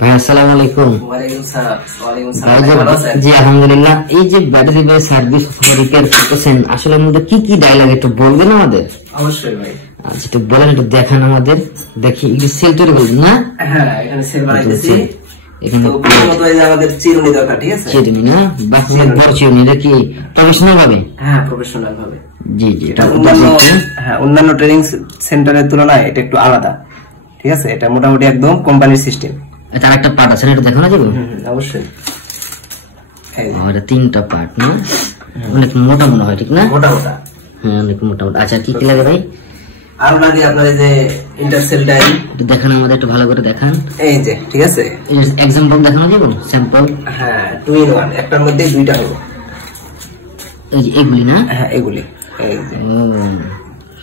ভাই আসসালামু আলাইকুম। ওয়ালাইকুম সালাম। ভালো আছেন? জি আলহামদুলিল্লাহ। এই যে ব্যাটারি বাই সার্ভিস রিপেয়ার করতেছেন, আসলে আমাদের কি কি দায় লাগে একটু বলবেন আমাদের? অবশ্যই ভাই। আচ্ছা একটু বলেন, একটু দেখান আমাদের। দেখি এই সেল তৈরি করবেন না? হ্যাঁ, এখানে সেল বানাইতেছি। এখানে তো প্রথমত এই যে আমাদের চিরুনি দরকার, ঠিক আছে? চিরুনি না, বাকি বড় চিরুনি, এটা কি প্রফেশনাল ভাবে? হ্যাঁ, প্রফেশনাল ভাবে। জি জি, এটা অন্যান্য ট্রেনিং সেন্টারের তুলনায় এটা একটু আলাদা, ঠিক আছে? এটা মোটামুটি একদম কোম্পানির সিস্টেম। তার একটা পার্ট আছে, এটা দেখানো যাবে? অবশ্যই। এটা তিনটা পার্ট না, অনেক মোটা মনে হয়, ঠিক না? মোটা মোটা, হ্যাঁ অনেক মোটা মোটা। আচ্ছা কি কি লাগে ভাই? আরো লাগে আপনার এই যে ইন্টারসেল ডাই, একটু দেখান আমাদের, একটু ভালো করে দেখান। এই যে, ঠিক আছে? এক্সাম্পল দেখানো যাবে? স্যাম্পল? হ্যাঁ, 2 in 1, একটার মধ্যে দুইটা হবে। এই যে এগুলি না? হ্যাঁ এগুলি। এই যে ও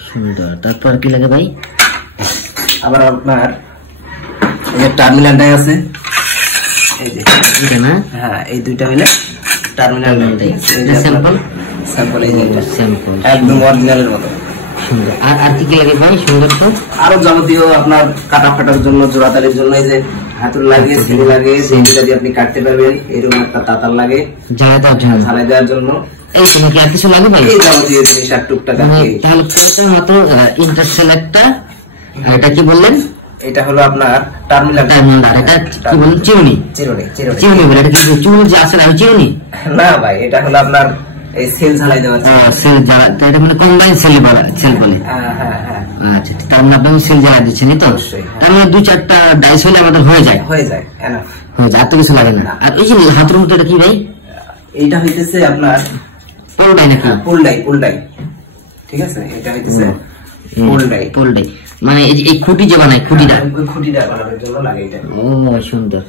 সুন্দর। তারপর কি লাগে ভাই? আবার আপনার এই যে টার্মিনাল ডাই আছে, এই যে এটা না? হ্যাঁ, এই দুইটা হইলে টার্মিনাল ডাই। স্যাম্পল? স্যাম্পল এই যে স্যাম্পল একদম অরিজিনালের মতো। সুন্দর। আর কি কি লাগে ভাই? সুন্দর তো আরো যাবতীয় আপনার কাটা ফাটার জন্য, জোড়াতালির জন্য এই যে হাতুড়ি লাগে, সিঁড়ি লাগে, যেটা দিয়ে আপনি কাটতে পারবেন। এরকম একটা তাতার লাগে ঝালাই দেওয়ার জন্য। এই তুমি কি আর কিছু লাগে ভাই? এই যাবতীয় জিনিস আর টুকটাক। তাহলে পুরোটা মাত্র ইন্টারসেল একটা। এটা কি বললেন? এটা হলো আপনার টার্মিনাল। আর এটা কি বলেন? চিরুনি। চিরুনি চিরুনি বলে এটা কি চিরুনি যে আছে না চিরুনি? না ভাই, এটা হলো আপনার এই সেল ঝালাই দেওয়া। সেল ঝালাই, এটা মানে কম্বাইন সেল বলে। হ্যাঁ হ্যাঁ হ্যাঁ। আচ্ছা, তার মানে আপনি সেল ঝালাই দিচ্ছেন তো? তার মানে 2-4টা ডাইস হলে আমাদের হয়ে যায়। হয়ে যায়, এনাফ হয়ে যায়, আর তো কিছু লাগে না। আর এই যে হাতের মধ্যে এটা কি ভাই? এইটা হইতেছে আপনার পোলডাই নাকি? পোলডাই, ঠিক আছে? এটা হইতেছে পোলডাই। মানে এই খুঁটি যে বানায়, খুঁটিটা ওই খুঁটিটা বানানোর জন্য লাগে এটা। ও সুন্দর।